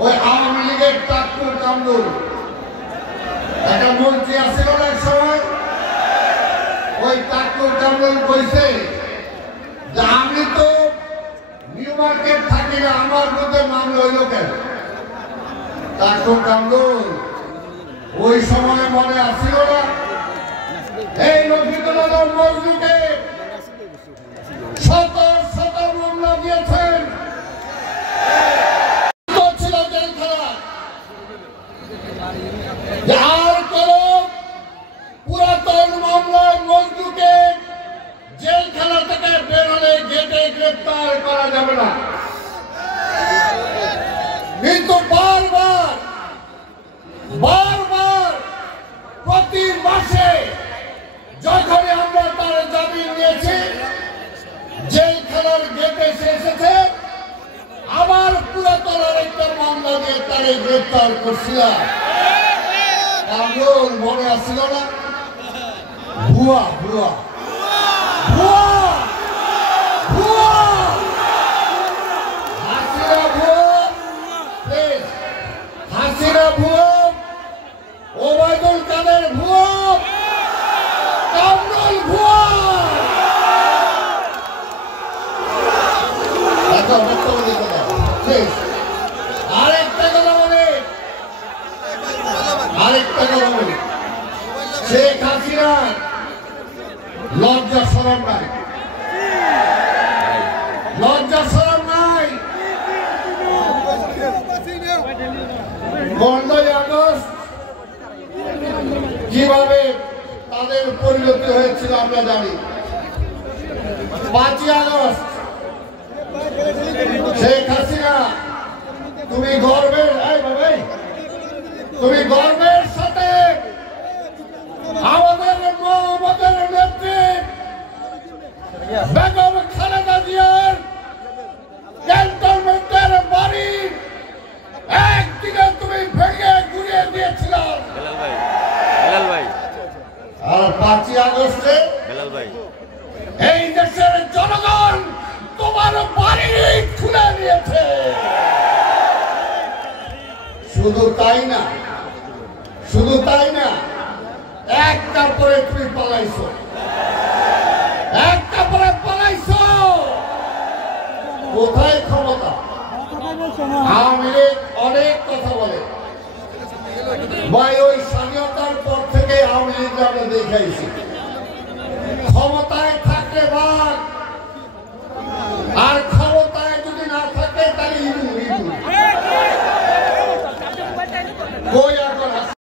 ওই আওয়ামী লীগের টাকুর কামরুল একটা মন্ত্রী আসছিল না এক সময়, ওই টাকুর কামরুল কইছে যে আমি তো নিউ মার্কেট থাকি না, আমার মধ্যে মামলা হইল কেন? টাকুর কামরুল ওই সময় মনে আসছিল না এই রফিকুল আলম মজনুকে শত শত মামলা দিয়েছেন, ছিল জেলখানা। আর কোন পুরাতন মামলার মজনুকে জেলখানা থেকে বেরোলে গেটে গ্রেপ্তার করা যাবে না। কিন্তু বারবার প্রতি মাসে যখন আমরা তার জামিন নিয়েছি, জেলখানার গেটে এসেছে, আবার পুরাতন আরেকটা মামলা দিয়ে তাকে গ্রেপ্তার করছিলাম। কামরুল মনে আসছিল না? ভুয়া ভুয়া ভুয়া ভুয়া হাসিনা ভুয়া, হাসিনা ভুয়া, ওবায়দুল কাদের ভুয়া, কামরুল ভুয়া। আরেকটা কথা বলি, শেখ হাসিনার লজ্জা শরম নাই, লজ্জা শরম নাই। 15ই আগস্ট কিভাবে তাদের পরিণতি হয়েছিল আমরা জানি। 5ই আগস্ট শেখ হাসিনা তুমি গর্বের সাথে আমাদের নেত্রী বেগম খালেদা জিয়ার ক্যান্টনমেন্টের বাড়ি একদিকে তুমি ভেঙে গুড়িয়ে দিয়েছিল। আর 5ই আগস্টে এই দেশের জনগণ তোমার বাড়ি খুলে নিয়েছে। শুধু তাই না, একটা পরে তুমি পালাইছো, একটা পরে পালাইছো। কোথায় ক্ষমতা? আওয়ামী লীগ অনেক কথা বলে ভাই, ওই স্বাধীনতার পর থেকে আওয়ামী লীগ আমরা দেখাইছি ক্ষমতায় থাকলে ভাগ, আর